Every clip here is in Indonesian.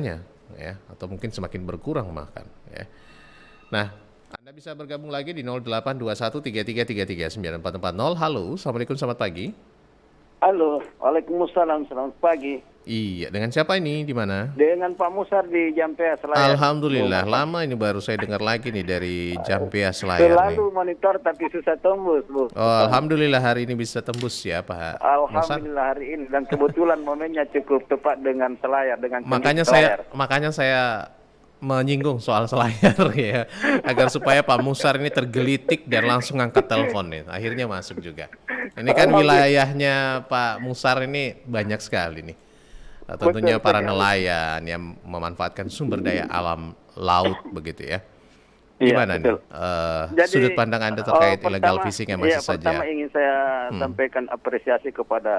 ya, atau mungkin semakin berkurang bahkan ya. Nah, Anda bisa bergabung lagi di 082133339440. Halo, Assalamualaikum, selamat pagi. Halo, Waalaikumsalam, selamat pagi. Iya, dengan siapa ini? Di mana? Dengan Pak Musar di Jampea Selayar. Alhamdulillah, lama ini baru saya dengar lagi nih dari Jampea Selayar nih. Selalu monitor tapi susah tembus, Bu. Oh, alhamdulillah hari ini bisa tembus ya, Pak Musar. Alhamdulillah hari ini dan kebetulan momennya cukup tepat dengan Selayar, dengan Makanya kondisi Selayar. saya menyinggung soal Selayar ya, agar supaya Pak Musar ini tergelitik dan langsung angkat telepon nih. Akhirnya masuk juga. Ini kan wilayahnya Pak Musar ini banyak sekali nih. Tentunya Betul para sekali. nelayan yang memanfaatkan sumber daya alam laut begitu ya. Iya, Gimana nih betul. Jadi, sudut pandang Anda terkait illegal fishing yang masih saja? Pertama ingin saya sampaikan apresiasi kepada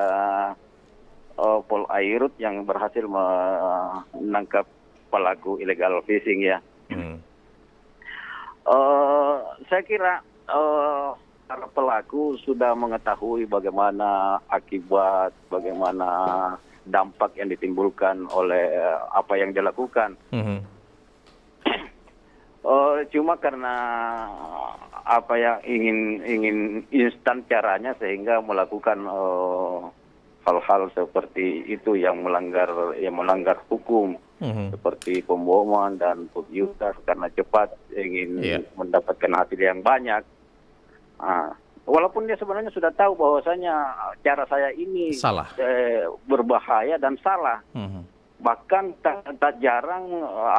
Polairut yang berhasil menangkap pelaku illegal fishing ya. Saya kira para pelaku sudah mengetahui bagaimana akibat, bagaimana dampak yang ditimbulkan oleh apa yang dilakukan. Cuma karena apa yang ingin instan caranya sehingga melakukan hal-hal seperti itu yang melanggar hukum, seperti pemboman dan pembiusan karena cepat ingin mendapatkan hasil yang banyak. Walaupun dia sebenarnya sudah tahu bahwasanya cara saya ini salah, berbahaya dan salah. Bahkan tak jarang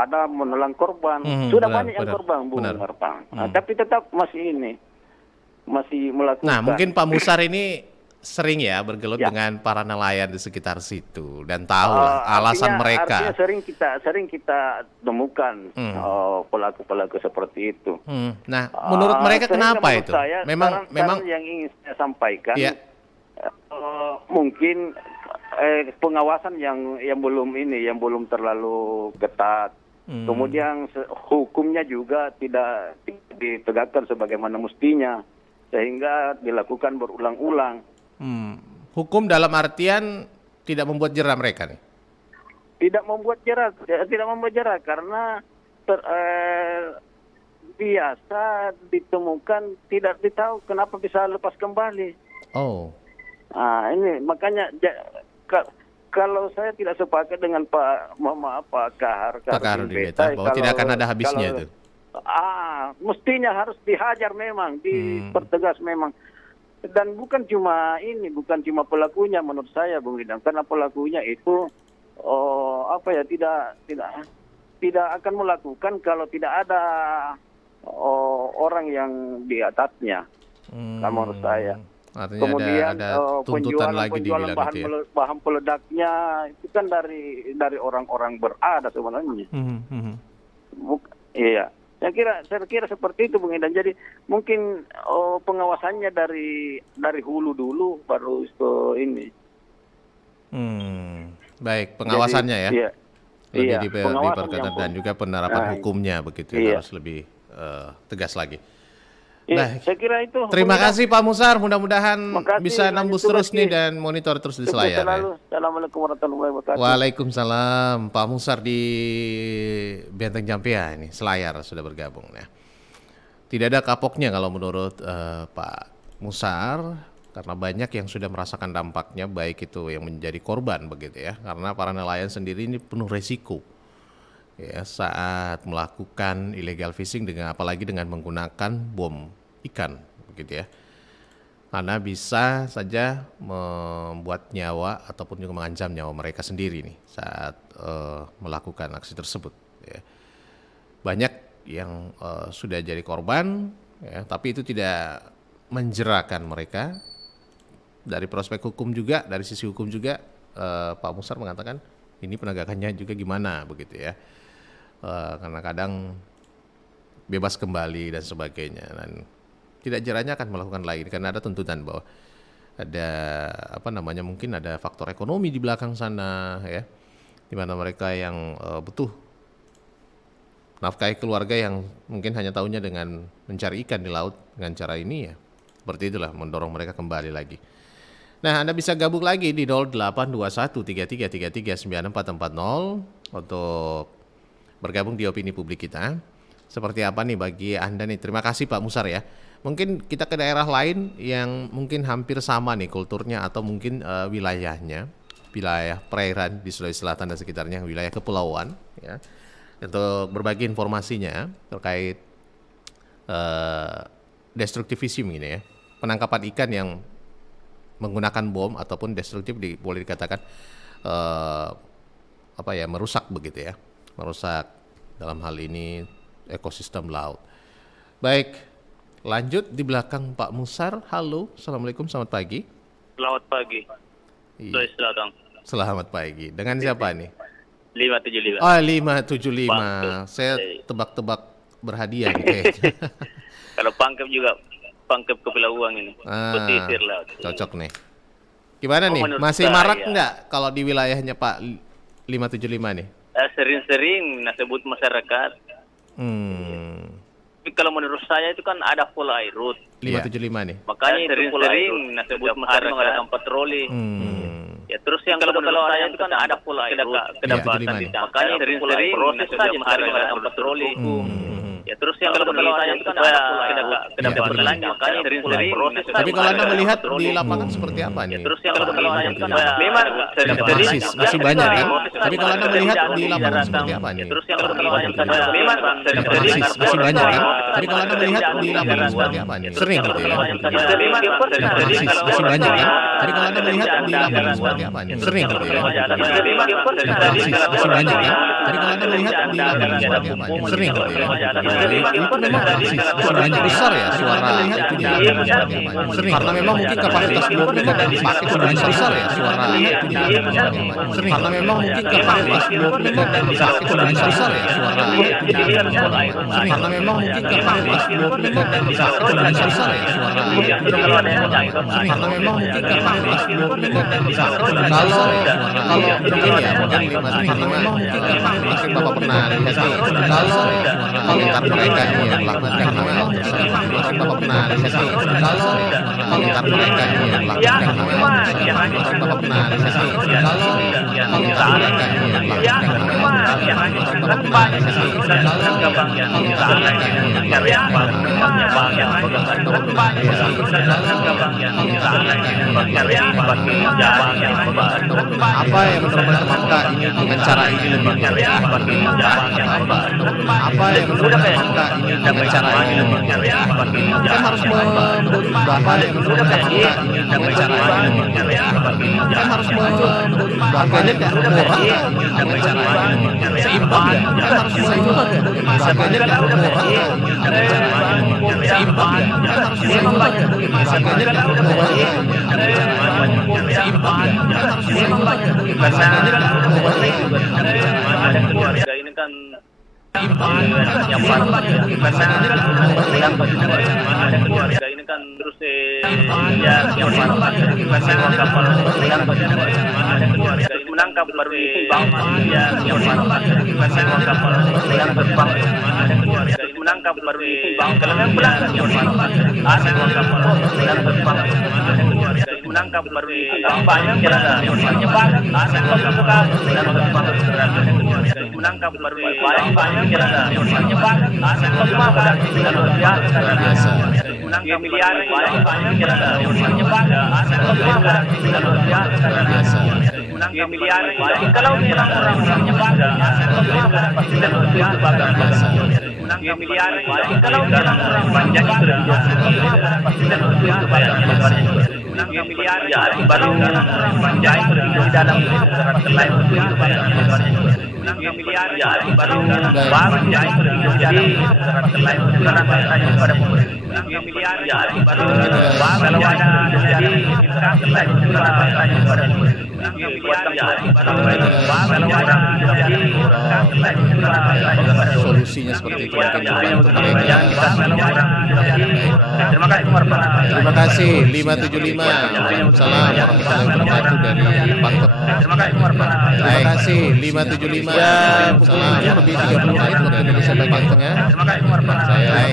ada menelan korban. Sudah banyak yang korban, Bung Arpan. Tapi tetap masih melakukan. Nah, mungkin Pak Musar ini sering ya bergelut dengan para nelayan di sekitar situ dan tahu alasan mereka. Artinya sering kita temukan pelaku-pelaku seperti itu. Nah, menurut mereka kenapa itu? Saya, memang yang ingin saya sampaikan mungkin pengawasan yang belum terlalu ketat. Kemudian hukumnya juga tidak ditegakkan sebagaimana mestinya sehingga dilakukan berulang-ulang. Hukum dalam artian tidak membuat jera mereka nih? Tidak membuat jera karena biasa ditemukan tidak ditahu kenapa bisa lepas kembali. Oh. Ini makanya kalau saya tidak sepakat dengan Pak Kahar di Beta bahwa tidak akan ada habisnya itu. Mestinya harus dihajar memang, dipertegas memang. Dan bukan cuma pelakunya menurut saya, Bung Idam, karena pelakunya itu tidak akan melakukan kalau tidak ada orang yang di atasnya. Menurut saya. Artinya kemudian ada tuntutan lagi dibilang gitu ya. Bahan peledaknya itu kan dari orang-orang berada sebenarnya. Iya. Saya kira seperti itu, Bung Idan. Jadi mungkin pengawasannya dari hulu dulu baru ke ini. Baik, pengawasannya ya. Lebih diperketat dan juga penerapan hukumnya begitu harus lebih tegas lagi. Nah, saya kira itu. Terima kasih Pak Musar, mudah-mudahan bisa nambus terus nih dan monitor terus di Selayar. Assalamualaikum warahmatullahi wabarakatuh. Waalaikumsalam. Pak Musar di Benteng Jampea ini, Selayar sudah bergabung. Nah, tidak ada kapoknya kalau menurut Pak Musar, karena banyak yang sudah merasakan dampaknya, baik itu yang menjadi korban begitu ya, karena para nelayan sendiri ini penuh resiko. Ya, saat melakukan illegal fishing apalagi dengan menggunakan bom ikan begitu ya, karena bisa saja membuat nyawa ataupun juga mengancam nyawa mereka sendiri nih saat melakukan aksi tersebut ya. Banyak yang sudah jadi korban ya, tapi itu tidak menjerakan mereka. Dari prospek hukum juga, dari sisi hukum juga Pak Musar mengatakan ini penegakannya juga gimana begitu ya. Karena kadang bebas kembali dan sebagainya, dan tidak jerahnya akan melakukan lagi karena ada tuntutan bahwa ada mungkin ada faktor ekonomi di belakang sana ya, di mana mereka yang butuh nafkahi keluarga yang mungkin hanya tahunya dengan mencari ikan di laut dengan cara ini ya, seperti itulah mendorong mereka kembali lagi. Nah, Anda bisa gabung lagi di 082133339440 untuk bergabung di opini publik kita. Seperti apa nih bagi Anda nih? Terima kasih Pak Musar ya. Mungkin kita ke daerah lain yang mungkin hampir sama nih kulturnya atau mungkin wilayahnya, wilayah perairan di Sulawesi Selatan dan sekitarnya, wilayah kepulauan ya. Untuk berbagi informasinya terkait destruktivisme ini ya. Penangkapan ikan yang menggunakan bom ataupun destruktif boleh dikatakan merusak begitu ya, merusak dalam hal ini ekosistem laut. Baik, lanjut di belakang Pak Musar. Halo, assalamualaikum, selamat pagi. Selamat pagi. Selamat pagi. Dengan siapa nih? 575. Oh, 575. Pangkep. Saya tebak-tebak berhadiah nih kayaknya. Kalau pangkep juga pangkep Kepulauan Uang ini. Pesisir laut. Cocok nih. Gimana nih? Masih marak nggak kalau di wilayahnya Pak 575 nih? Sering-sering sebut masyarakat. Tapi kalau menurut saya itu kan ada full air route. 575 nih. Makanya sering-sering sebut masyarakat mengadakan patroli. Ya terus yang kalau saya itu kan ada full air route. Makanya sering-sering proses saja mengadakan patroli. Ya terus yang kalau saya itu kan ada kedapatan, makanya sering-sering proses. Tapi kalau Anda melihat di lapangan seperti apa nih? Terus yang kalau saya itu kan memang sering-sering masih banyak kan? Tapi kalau Anda melihat di lapangan seperti apa nih? Terus yang kalau saya itu kan memang sering-sering masih banyak kan? Tapi kalau Anda melihat di lapangan seperti apa nih? Sering gitu ya? Masih banyak kan? Tapi kalau Anda melihat di lapangan seperti apa nih? Sering gitu ya? Masih banyak kan? Tapi kalau Anda melihat di lapangan seperti apa nih? Sering gitu ya? Itu memang banyak besar ya suara itu sering karena memang mungkin kapasitas bomnya tidak dipakai banyak besar ya suara itu sering karena memang mungkin kapasitas bomnya tidak dipakai banyak besar ya suara itu sering karena memang mungkin kapasitas bomnya tidak dipakai banyak besar ya suara sering karena memang mungkin kapasitas bomnya tidak dipakai kalau ini ya mungkin 575 mungkin Bapak pernah lihat kalau mereka ini yang melakukan Bapak pernah lihat kalau mereka ini yang melakukan Bapak pernah lihat kalau mereka ini yang apa yang menurut Bapak ini dengan cara ini lebih apa yang menurut Bapak ini dengan cara ini lebih kan harus membeli Bapak yang menurut Bapak ini dengan cara ini kan harus membeli harganya tidak murah dengan cara ini seimbang kan harus seimbang harganya tidak murah dengan cara ini seimbang kan harus seimbang harganya tidak murah dengan cara ini seimbang kan harus seimbang harganya tidak murah keluarga ini kan yang keluarga ini kan terus yang menangkap baru yang menangkap baru kalau yang menangkap baru banyak menangkap baru banyak menangkap miliar menangkap miliar kalau orang-orang menangkap miliar kalau orang-orang banyak menangkap miliar baru orang banyak di dalam lain menangkap miliar baru banyak jadi lain pada menangkap miliar baru kalau ada jadi solusinya seperti itu untuk mereka. Terima kasih 575. Salam warahmatullahi wabarakatuh dari Pangkep. Terima kasih 575. Salam lebih 30 menit dari Indonesia bagian tengah. Terima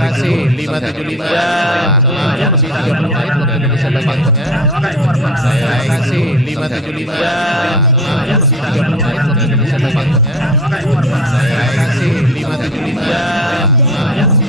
kasih 575. Salam lebih 30 menit dari Indonesia bagian tengah. Terima kasih 575. waktu Indonesia bagian saya kasih 575 saya kasih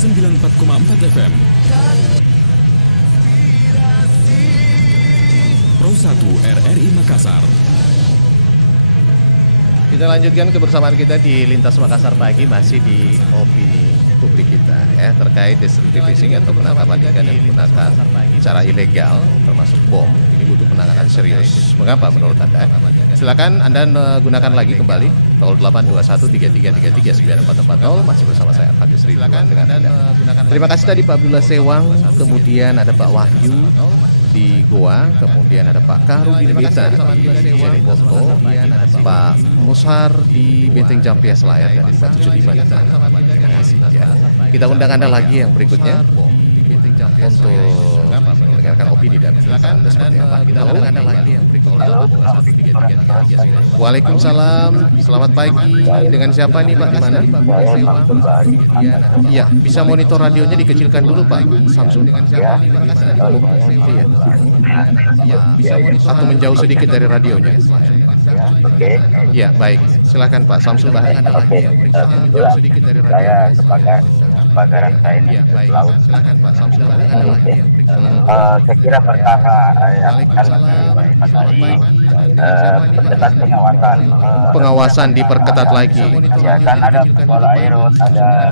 94,4 FM. Pro 1 RRI Makassar. Kita lanjutkan kebersamaan kita di Lintas Makassar pagi, masih di opini publik kita ya, terkait destructive fishing atau penangkapan ikan yang menggunakan cara ilegal termasuk bom. Ini butuh penanganan serius. Mengapa menurut Anda? Silakan Anda gunakan lagi kembali 082133339440. Masih bersama saya Fadil Sri dengan Anda. Terima kasih tadi Pak Abdullah Sewang, kemudian ada Pak Wahyu di Goa, kemudian ada Pak Kahrudin Beta di Jeneponto, Pak Musar di Benteng Jampia Selayar dan 475 di sana. Terima kasih ya. Kita undang Anda lagi yang berikutnya untuk mendengarkan opini dan pendapat Anda seperti apa. Kita undang Anda lagi yang berikutnya. Waalaikumsalam, selamat pagi. Dengan siapa nih Pak? Di mana? Iya, bisa monitor radionya dikecilkan dulu Pak Samsul. Dengan siapa nih Pak? Iya. Bisa monitor atau menjauh sedikit dari radionya. Iya, baik. Silakan Pak Samsul Bahari. Menjauh sedikit dari radionya. Kebakaran saya ini laut. Silakan Pak Samsul. Saya kira pertama yang perketat pengawasan diperketat lagi. Ya kan ada pola aerot, ada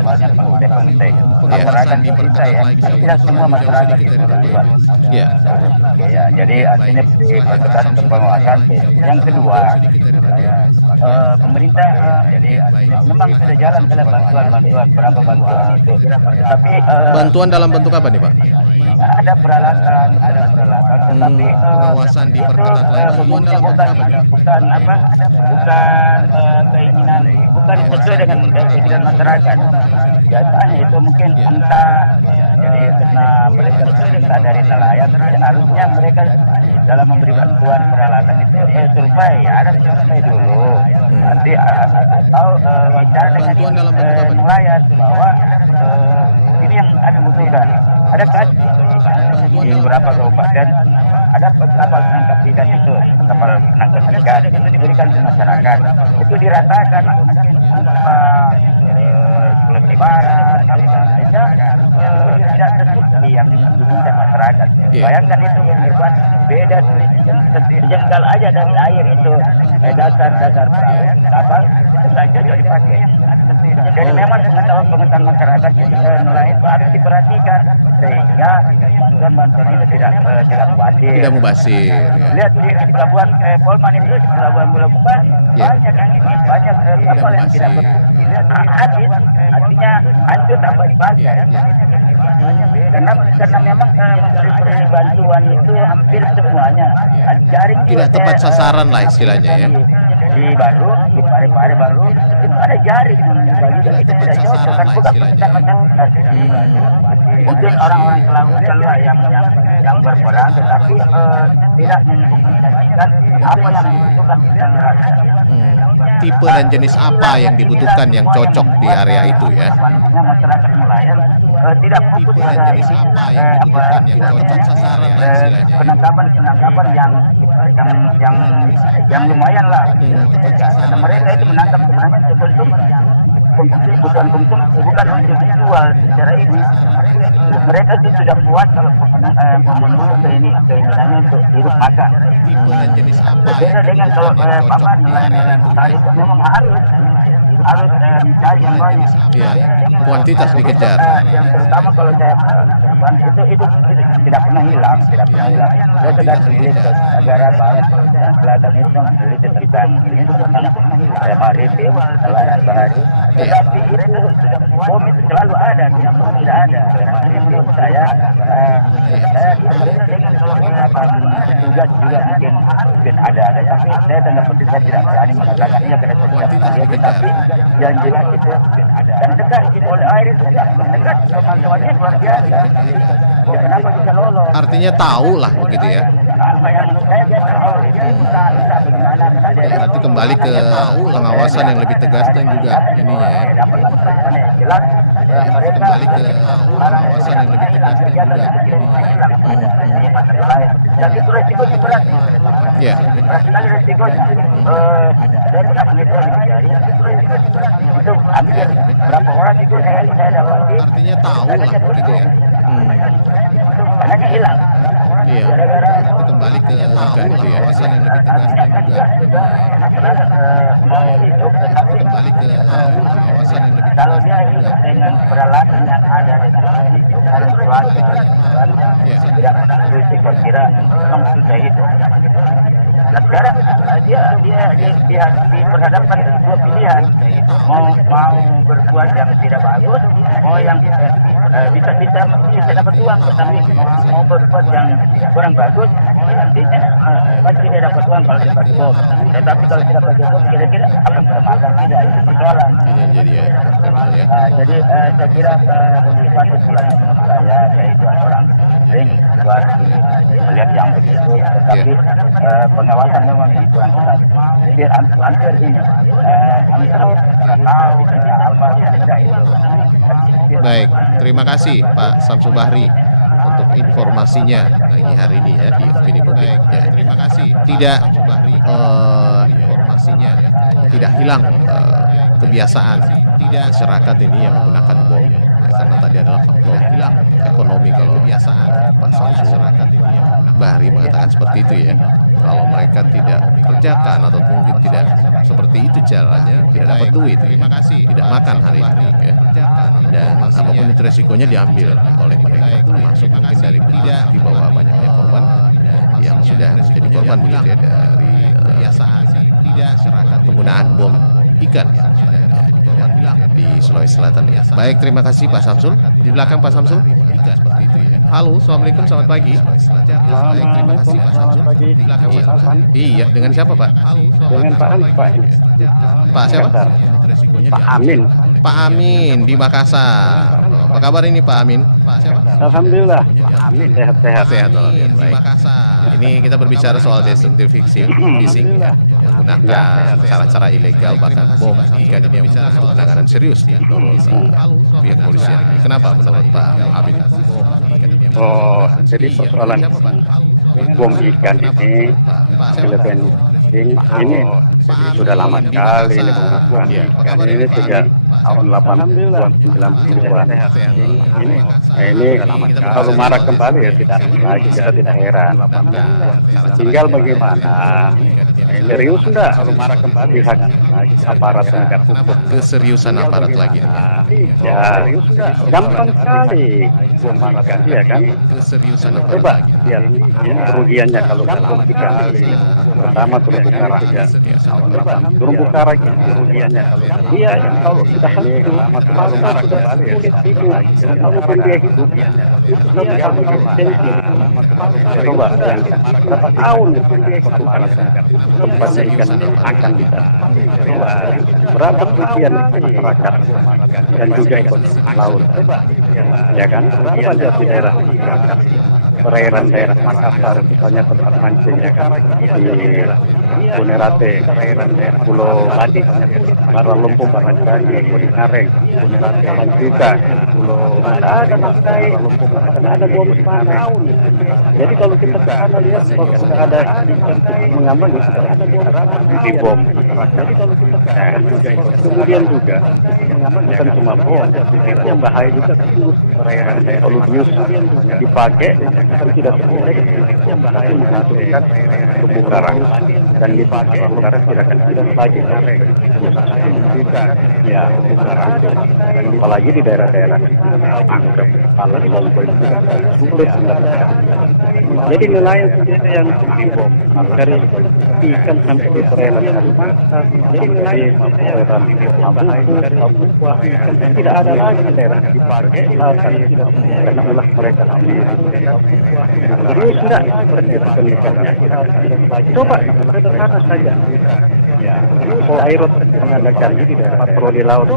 banyak pengutai. Pengawasan diperketat lagi. Tidak semua masyarakat terlibat. Ya. Ya, jadi artinya diperketat untuk pengawasan. Yang kedua, pemerintah jadi memang sudah jalan ke bantuan berapa bantuan. Tapi bantuan dalam bentuk apa nih Pak? Ada peralatan, tetapi pengawasan diperketat lagi. Bantuan dalam bentuk apa nih? Bukan keinginan, bukan sesuai dengan keinginan masyarakat. Biasanya itu mungkin entah jadi karena mereka minta dari nelayan, harusnya mereka dalam memberi bantuan peralatan itu survei, ada survei dulu. Nanti atau wawancara dengan bantuan dalam bentuk apa nih? Nelayan bahwa ini yang kami butuhkan. Ada kasih di beberapa kabupaten ada kapal penangkap ikan itu, kapal penangkap ikan diberikan ke masyarakat. Itu diratakan mungkin Sulawesi Barat, tidak sesuai yang dibutuhkan masyarakat. Bayangkan itu Irfan, beda sejengkal aja dari air itu dasar kapal saja jadi dipakai. Jadi memang pengetahuan masyarakat nelayan harus diperhatikan sehingga bantuan itu tidak mubazir. Tidak mubazir. Ya. Lihat di pelabuhan Polman itu, di pelabuhan Bulabukan banyak yang ini, banyak kapal yang tidak habis. Artinya maksudnya hancur tanpa dibaca ya. Karena memang memberi bantuan itu hampir semuanya. Jaring Tidak tepat sasaran lah istilahnya ya. Di Baru, di Pare-Pare Baru itu ada jaring Tidak tepat sasaran lah istilahnya ya. Mungkin orang-orang pelaku lah yang berperan, tetapi tidak menginformasikan apa yang dibutuhkan masyarakat. Tipe dan jenis apa yang dibutuhkan yang cocok di area itu ya. Masyarakat nelayan tidak fokus Tipe dan jenis apa yang dibutuhkan yang cocok sasaran lah istilahnya. penangkapan yang lumayan lah. Karena mereka itu menangkap sebenarnya kebutuhan konsum bukan untuk dijual secara ini. Mereka itu sudah kuat kalau memenuhi keinginannya untuk hidup makan. Tipe dan jenis apa Beda yang dengan kalau dibutuhkan yang cocok di area nelayan itu. besar itu memang harus mencari yang banyak. Ya, kuantitas dikejar. Yang terutama kalau saya itu tidak pernah hilang. Saya sudah teliti negara barat dan selatan itu meneliti tentang ini tentang maritim, nelayan bahari. Tetapi itu bom itu selalu ada, tidak ada. Menurut saya kalau akan tugas juga mungkin ada. Tapi saya tanda petik saya tidak berani mengatakan iya karena Kuantitas dikejar. yang jelas itu ada. Dan dekat oleh air itu dekat pemantauannya luar biasa. Kenapa bisa lolos? Artinya tahu lah begitu ya. Apa yang menurut saya dia tahu. Bisa bagaimana misalnya. Berarti kembali ke pengawasan yang lebih tegas dan juga ininya ya. Jelas Berarti kembali ke pengawasan yang lebih tegas dan juga ininya ya. dan itu resikonya berat. Ya. Berat sekali resikonya. Saya pernah menghitung itu hampir berapa orang itu saya dapati. Artinya tahu lah begitu ya. Anaknya hilang. Iya. Berarti kembali ke pengawasan yang lebih tegas dan juga ininya ya. Berarti kembali ke pengawasan yang lebih Kalau tegas dia dan hidup juga dengan ininya ya. peralatan yang ada dengan cuaca, tidak risiko kira memang sudah itu. Nah sekarang dia diperhadapkan dua pilihan, mau berbuat yang tidak bagus, mau yang bisa dapat uang, tetapi mau berbuat yang kurang bagus, nantinya pasti dia dapat uang kalau dapat bom. Tetapi kalau tidak dapat bom, kira-kira akan bermakan tidak itu persoalan. Ini yang jadi ya. Begitu ya. Jadi saya kira motivasi pulangnya menurut saya itu orang sering luar melihat yang begitu, tetapi pengawasan memang itu antara biar hampir ini tahu bisa apa tidak itu. Baik, terima kasih Pak Samsul Bahri untuk informasinya pagi hari ini ya di opini publik. Ya. Terima kasih. Tidak informasinya tidak hilang kebiasaan masyarakat ini yang menggunakan bom karena tadi adalah faktor hilang ekonomi kalau kebiasaan Pak Samsul Bahri mengatakan seperti itu ya. Kalau mereka tidak kerjakan atau mungkin tidak seperti itu caranya, tidak dapat duit, tidak makan hari ini ya. Dan apapun itu resikonya diambil oleh mereka, termasuk mungkin dari bukti bahwa banyaknya korban yang sudah menjadi korban begitu ya dari penggunaan bom ikan yang sudah menjadi korban di Sulawesi Selatan ya. Baik, terima kasih Pak Samsul. Di belakang Pak Samsul. Seperti itu ya. Halo, assalamualaikum, selamat pagi. Baik, terima kasih Pak Samsul. Di belakang Pak Samsul. Iya, dengan siapa Pak? Dengan Pak Pak. Pak siapa? Pak Amin. Pak Amin di Makassar. Apa kabar ini Pak Amin? Pak siapa? Alhamdulillah. Amin sehat-sehat. Sehat walafiat. Di Makassar. Ini kita berbicara soal destructive fishing ya, yang menggunakan cara-cara ilegal bahkan bom ikan ini yang untuk penanganan serius menurut pihak kepolisian. Kenapa menurut Pak Amin? Oh, jadi persoalan bom ikan ini Philippine ini sudah lama sekali ini pengakuan ikan ini sejak tahun 80-an 90-an. Ini kalau marah kembali ya tidak lagi, kita tidak heran. Tinggal bagaimana serius enggak kalau marah kembali pihak aparat penegak hukum. Keseriusan aparat lagi nih. Ya, gampang sekali membagikan ya kan. Keseriusan aparat Coba lagi. lihat ini kerugiannya kalau dalam sekali. Pertama terumbu karang ya. Terumbu karang itu kerugiannya kalau sudah hancur, maka sudah sulit hidup. Kalaupun dia hidup, itu sampai eksistensi. Coba yang berapa tahun tempatnya ikan akan kita. Berapa kerugian masyarakat dan juga ekonomi laut, ya kan? Berapa di daerah perairan daerah Makassar, misalnya tempat mancing ya kan? Di Bunerate, perairan daerah Pulau Badi, Baralumpung, Barangkali, Nareng, Bunerate, dan juga Pulau ada Maskai, ada bom sana. Jadi kalau kita ke sana lihat, kalau kita ada mengambang di sana ada bom sana, di bom. Jadi kalau kita kemudian juga bukan cuma bom, yang bahaya juga perairan Olubius dipakai kan tidak boleh, yang bahaya menghancurkan terumbu karang dan dipakai karang tidak akan lagi ya terumbu karang, apalagi di daerah-daerah Anggap, Palas, Lombok itu sulit. Jadi nelayan seperti yang dibom dari ikan sampai di perairan Kalimantan, jadi nelayan perairan Papua tidak ada lagi daerah dipakai karena ulah mereka sendiri. Serius enggak pendidikannya? Coba sederhana saja. Ya, Airot mengadakan di daerah patroli laut,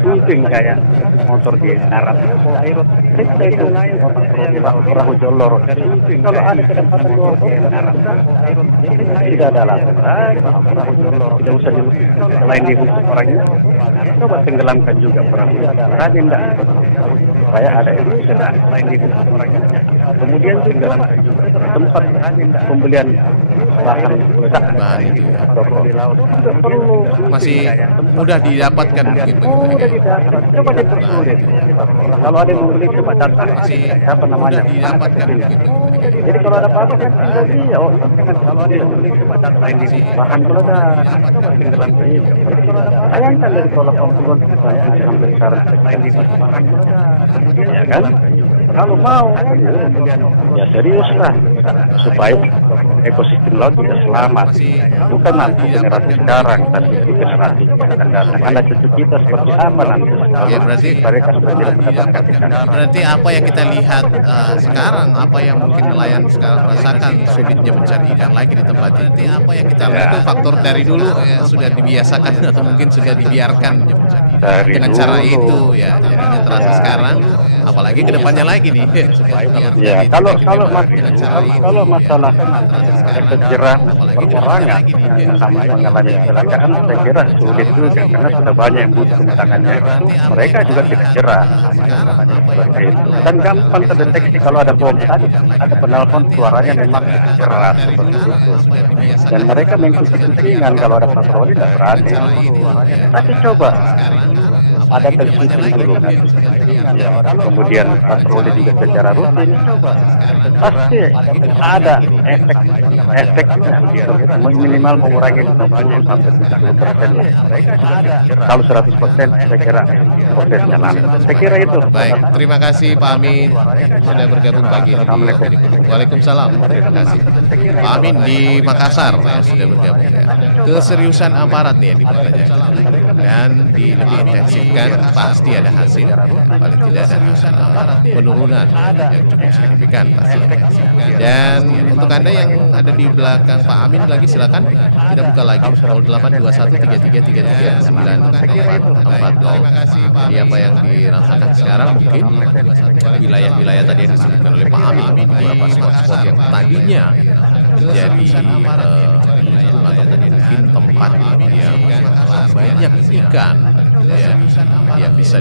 sweeping kayak motor di darat. Airot dari nelayan patroli laut, perahu jolor. Kalau ada kedapatan dua orang, tidak ada laporan, perahu jolor tidak usah dihukum. Selain dihukum orangnya, coba tenggelamkan juga perahu. Rajin enggak? Supaya ada yang selain dihukum orangnya. Kemudian juga tempat pembelian bahan itu ya. Patroli laut perlu masih mudah didapatkan mungkin mudah didapatkan. Coba dipersulit. Kalau ada yang membeli coba datang masih apa namanya mudah didapatkan mungkin. Jadi kalau ada apa-apa kan tinggal dia. Kalau ada yang membeli coba datang bahan peledak coba tenggelam ke itu. Bayangkan dari kalau pengumpulan saya sampai sekarang ya kan? Kalau mau ya seriuslah supaya ekosistem laut tidak selamat. Bukan nanti generasi sekarang, tapi generasi yang akan datang. Anak cucu kita seperti apa nanti? Ya mereka sudah tidak mendapatkan. Berarti apa yang kita lihat sekarang, apa yang mungkin nelayan sekarang rasakan sulitnya mencari ikan lagi di tempat itu, apa yang kita lihat itu faktor dari dulu ya, sudah dibiasakan atau mungkin sudah dibiarkan dengan cara itu ya, jadinya terasa sekarang, apalagi kedepannya lagi nih. Ya kalau masalah kejerah perorangan sama mengalami kecelakaan, saya kira sulit juga karena sudah banyak yang butuh tangannya. Mereka juga tidak jerah dan gampang terdeteksi kalau ada bom tadi, ada penelpon suaranya memang keras seperti itu. Dan mereka mengikuti-ikutingan kalau ada patroli tidak berani. Tapi coba ada televisi dulu kan. Ya, kemudian patroli juga secara rutin, pasti ada efek minimal mengurangi 50 sampai 70%. Kalau 100% saya kira prosesnya lama. Saya kira itu. Baik, terima kasih Pak Amin sudah bergabung pagi ini. Waalaikumsalam, terima kasih. Pak Amin di Makassar ya, sudah bergabung ya. Keseriusan aparat nih yang dipertanyakan dan lebih intensifkan pasti ada hasil, paling tidak ada penurunan yang cukup signifikan pastinya. Dan untuk Anda yang ada di belakang Pak Amin lagi silakan kita buka lagi 082133339440. Jadi apa yang dirasakan sekarang mungkin wilayah-wilayah tadi yang disebutkan oleh Pak Amin, beberapa spot-spot yang tadinya menjadi lumbung ataupun mungkin tempat yang banyak ikan ya, yang bisa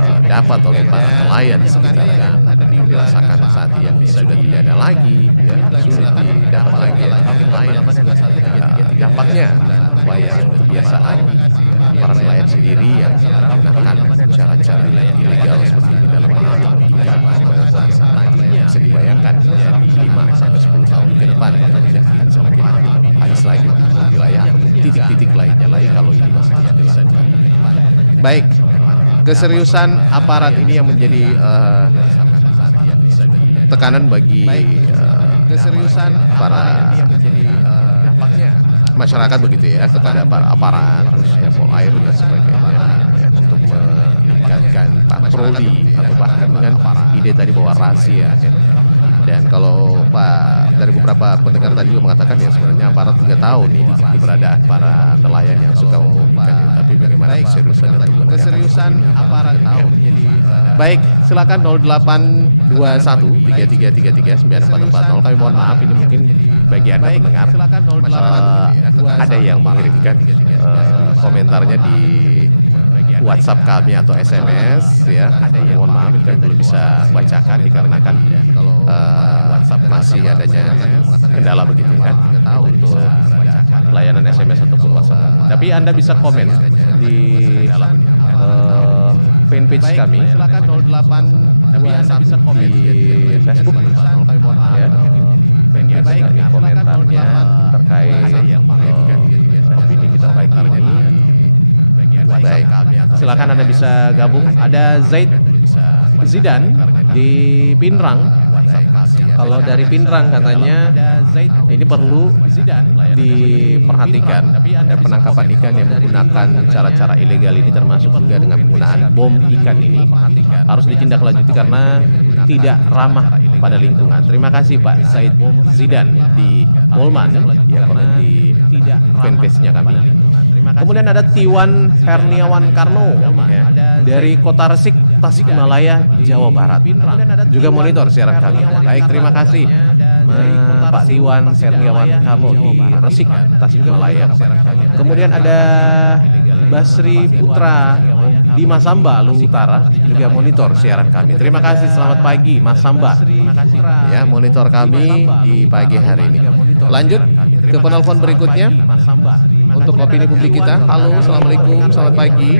didapat oleh para nelayan sekitarnya, dirasakan saat ini sudah tidak ada lagi ya, sulit didapat lagi oleh nelayan. Dampaknya upaya kebiasaan para nelayan sendiri yang menggunakan cara-cara ilegal seperti ini dalam menangkap ikan bisa dibayangkan 5-10 tahun ke depan tentunya akan semakin habis lagi di wilayah atau titik-titik lainnya lagi kalau ini masih bisa di. Baik, keseriusan aparat ini yang menjadi tekanan bagi keseriusan para masyarakat begitu ya kepada para aparat khususnya Polair dan sebagainya ya, untuk meningkatkan patroli atau bahkan dengan ide tadi bahwa rahasia ya. Dan kalau Pak dari beberapa pendengar tadi juga mengatakan ya sebenarnya aparat tidak tahu nih keberadaan para nelayan yang suka membumikan itu, tapi bagaimana keseriusan untuk keseriusan aparat tahu. Baik, silakan 0821 3333 9440. Kami mohon maaf ini mungkin bagi Anda pendengar ada yang mengirimkan komentarnya di WhatsApp kami atau SMS ya. Mohon maaf kami belum bisa bacakan dikarenakan masih adanya kendala begitu ya untuk layanan SMS ataupun WhatsApp. Tapi Anda bisa komen di fanpage kami. Silakan 0821 di Facebook ya. Ini komentarnya terkait opini kita pagi ini. Baik, silakan Anda bisa gabung. Ada Zaid Zidan di Pinrang. Kalau dari Pinrang katanya ini perlu diperhatikan penangkapan ikan yang menggunakan cara-cara ilegal ini, termasuk juga dengan penggunaan bom ikan ini harus ditindaklanjuti karena tidak ramah pada lingkungan. Terima kasih Pak Zaid Zidan di Polman ya, komen di fanpage-nya kami. Kemudian ada Tiwan Herniawan Karno ya, dari Kota Resik, Tasikmalaya, Jawa Barat. Juga monitor siaran kami. Baik, terima kasih Pak Tiwan Herniawan Karno di Resik, Tasikmalaya. Kemudian ada Basri Putra di Masamba, Luhut Utara, juga monitor siaran kami. Terima kasih, selamat pagi Mas Samba. Ya, monitor kami di pagi hari ini. Lanjut ke penelpon berikutnya untuk opini publik kita. Halo, assalamualaikum, selamat pagi.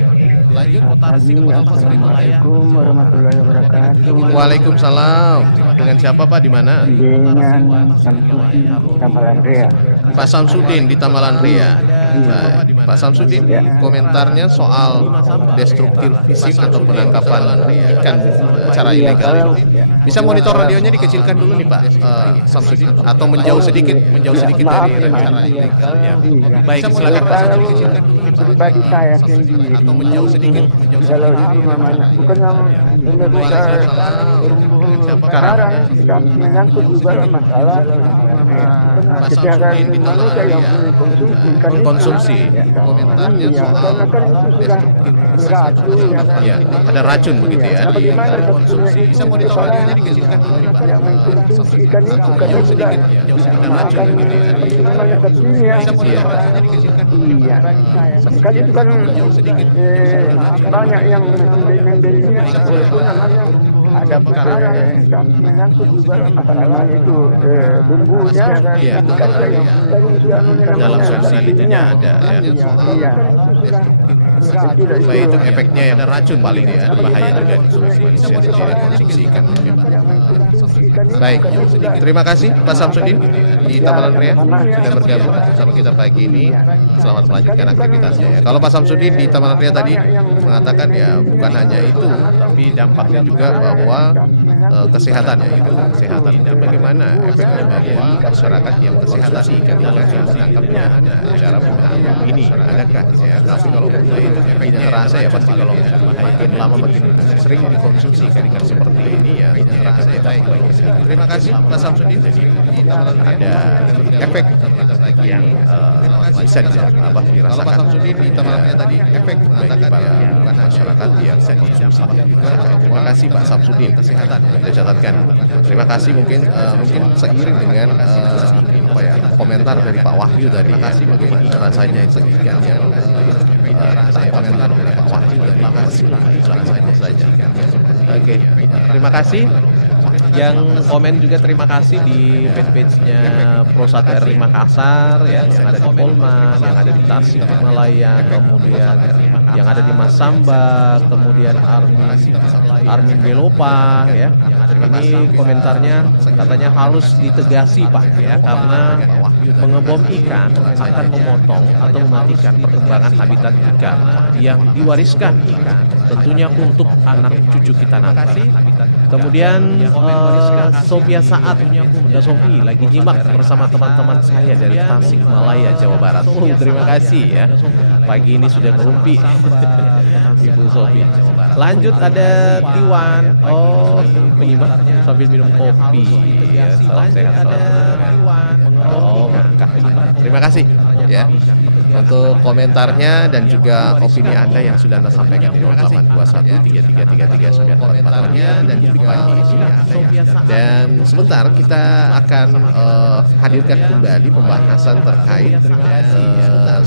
Lanjut Assalamualaikum warahmatullahi wabarakatuh. Waalaikumsalam. Dengan siapa Pak, di mana? Dengan Samsudin Tambalan Ria. Pak Samsudin di Tambalan Ria. Baik. Pak Samsudin, komentarnya soal destruktif fisik atau penangkapan ikan secara ilegal ini. Bisa monitor radionya dikecilkan dulu nih Pak Samsudin, atau menjauh sedikit dari rencana ilegal. Ya. Baik, silakan Pak Samsudin, kecilkan dulu nih Pak. Pribadi saya sendiri atau menjauh sedikit. Kalau itu namanya bukan yang benar-benar sekarang menyangkut juga masalah kesehatan manusia yang mengkonsumsi komentarnya soal destruktif racun. Ya, ada racun begitu ya di konsumsi. Bisa monitor radionya dikecilkan dulu nih Pak. Yang mengkonsumsi ikan itu kadang sudah racun begitu ya. Bisa monitor radionya dikecilkan dulu nih Pak. Sekali itu kan banyak yang membelinya walaupun namanya ada perkara yang menyangkut juga masalah itu bumbunya dalam subsidinya ada ya. Baik, itu efeknya yang ada racun paling ya, bahaya juga manusia tidak konsumsi ikan. Baik, terima kasih Pak Samsudin di Tambalan Ria sudah bergabung bersama kita pagi ini. Selamat melanjutkan aktivitasnya ya. Kalau Pak Samsudin di Tambalan Ria tadi mengatakan ya bukan hanya itu, tapi dampaknya juga bahwa kesehatan ya, gitu. Kesehatan itu bagaimana efeknya bagi masyarakat yang kesehatan ikan yang ditangkapnya cara penggunaan ini adakah ya. Tapi kalau itu efeknya terasa ya pasti kalau makin lama makin sering dikonsumsi ikan-ikan seperti ini ya terasa baik. Terima kasih Pak Samsudin. Jadi ada efek yang bisa dirasakan Pak Samsudin di Tamalnya tadi efek bagi para masyarakat yang konsumsi. Terima kasih Pak Samsudin. Kesehatan saya catatkan. Terima kasih mungkin seiring dengan komentar dari Pak Wahyu tadi. Terima kasih bagaimana rasanya ikan yang saya komentar oleh Pak Wahyu dari rasanya saja. Oke, terima kasih. Yang komen juga terima kasih di fanpage-nya Pro 1 RRI Makassar ya, yang ada di Polman, yang ada di Tasikmalaya, kemudian yang ada di Masamba, kemudian Armin Belopa ya. Ini komentarnya katanya harus ditegasi Pak ya, karena mengebom ikan akan memotong atau mematikan perkembangan habitat ikan yang diwariskan ikan tentunya untuk anak cucu kita nanti. Kemudian Sophia Saat, udah Sophie lagi nyimak bersama teman-teman saya dari Tasikmalaya, Jawa Barat. Oh, terima kasih ya. Pagi ini sudah ngerumpi Ibu Sophie. Lanjut ada Tiwan. Oh, penyimak sambil minum kopi ya. Salam sehat selalu. Oh, berkah. Terima kasih ya untuk komentarnya dan juga opini Anda yang sudah Anda sampaikan di 0821 3333 dan juga pagi ini. Dan sebentar kita akan hadirkan kembali pembahasan terkait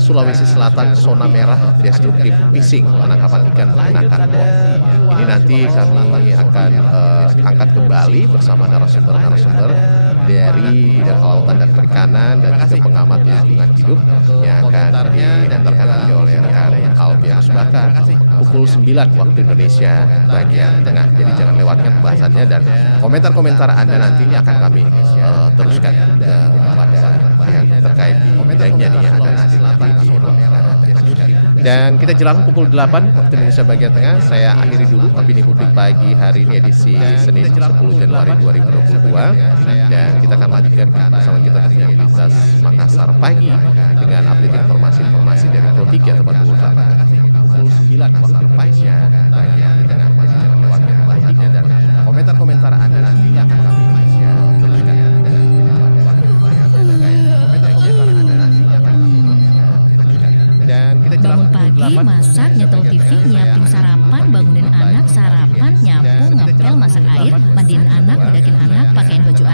Sulawesi Selatan zona merah destruktif fishing, penangkapan ikan menggunakan bot. Ini nanti kami akan angkat kembali bersama narasumber-narasumber dari bidang kelautan dan perikanan dan juga pengamat lingkungan hidup yang akan diantarkan nanti oleh rekan Alfianus Bakar pukul 9 waktu Indonesia bagian tengah. Jadi jangan lewatkan pembahasannya dan komentar-komentar Anda nantinya akan kami teruskan kepada yang terkait di bidangnya nih yang akan hadir nanti di ruang dan kita jelang pukul 8 waktu Indonesia bagian tengah. Saya akhiri dulu opini publik pagi hari ini edisi Senin 10 Januari 2022 dan kita akan lanjutkan bersama kita di Aktivitas Makassar pagi dengan update informasi dari Pro 3 tepat pukul 8 pukul 9 waktu Indonesia bagian tengah. Jadi jangan lewatkan baiknya dan komentar-komentar Anda nantinya akan kami teruskan dan kita bangun pagi, masak, nyetel TV, nyiapin sarapan, bangunin anak, sarapan, nyapu, ngepel, masak air, mandiin anak, bedakin anak, pakein baju anak.